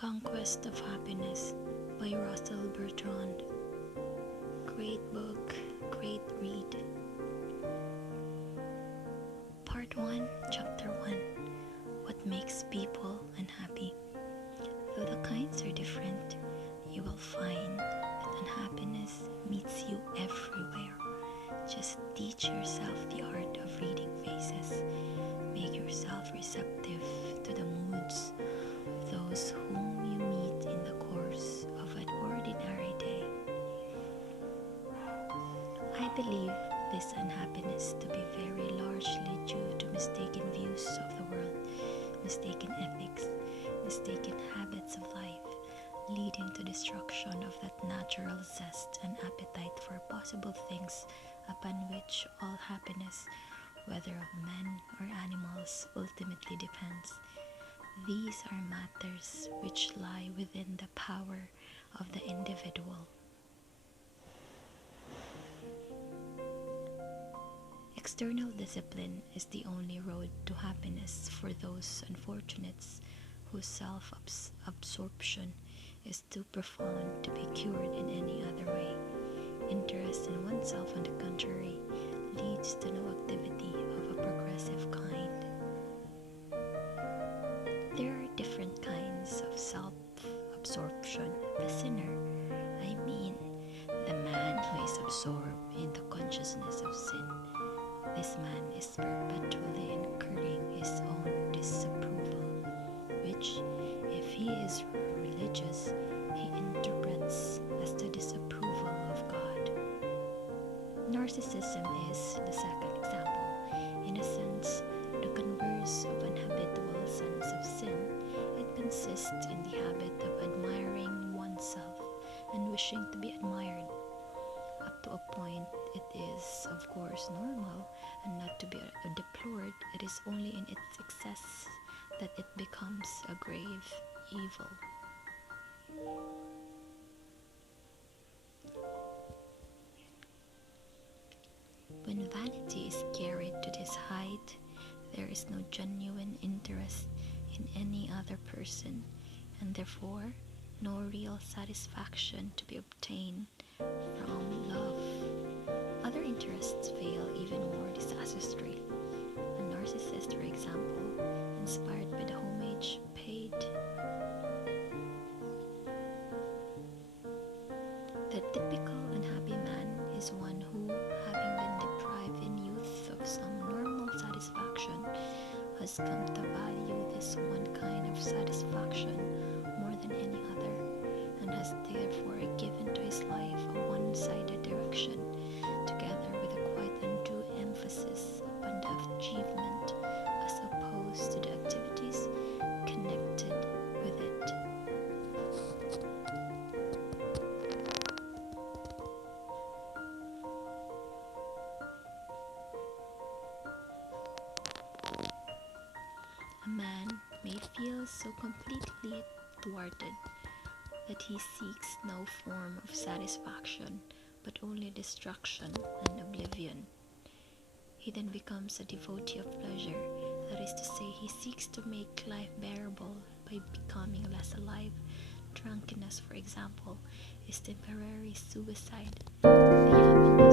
Conquest of Happiness by Bertrand. Great book, great read. Part 1, Chapter 1. What makes people unhappy? Though the kinds are different, you will find that unhappiness meets you everywhere. Just teach yourself the art of reading faces. Make yourself receptive to the moods of those whom you meet in the course of an ordinary day. I believe this unhappiness to be very largely due to mistaken views of the world, mistaken ethics, mistaken habits of life, leading to destruction of that natural zest and appetite for possible things upon which all happiness, whether of men or animals, ultimately depends. These are matters which lie within the power of the individual. External discipline is the only road to happiness for those unfortunates whose self-absorption is too profound to be cured in any other way. Interest in oneself, on the contrary, leads to no activity of a progressive kind. There are different kinds of self-absorption. The sinner, I mean, the man who is absorbed in the consciousness of sin. This man is perpetually incurring his own disapproval, which, if he is religious, he interprets as the disapproval of God. Narcissism is the second example. In a sense, the converse of unhabitual sons of sin. It consists in the habit of admiring oneself and wishing to be admired. Up to a point, it is, of course, normal and not to be deplored. It is only in its excess that it becomes a grave evil. When vanity is carried to this height, there is no genuine interest in any other person, and therefore no real satisfaction to be obtained from love. Other interests fail even more disastrously. A narcissist, for example, inspired by the homage paid. The typical unhappy man is one who, having been deprived in youth of some normal satisfaction, has come to value this one kind of satisfaction more than any other, and has therefore given to his life a one-sided direction, together with a quite undue emphasis upon the achievement as opposed to the activities connected with it. A man may feel so completely thwarted that he seeks no form of satisfaction but only destruction and oblivion. He then becomes a devotee of pleasure, that is to say, he seeks to make life bearable by becoming less alive. Drunkenness, for example, is temporary suicide. The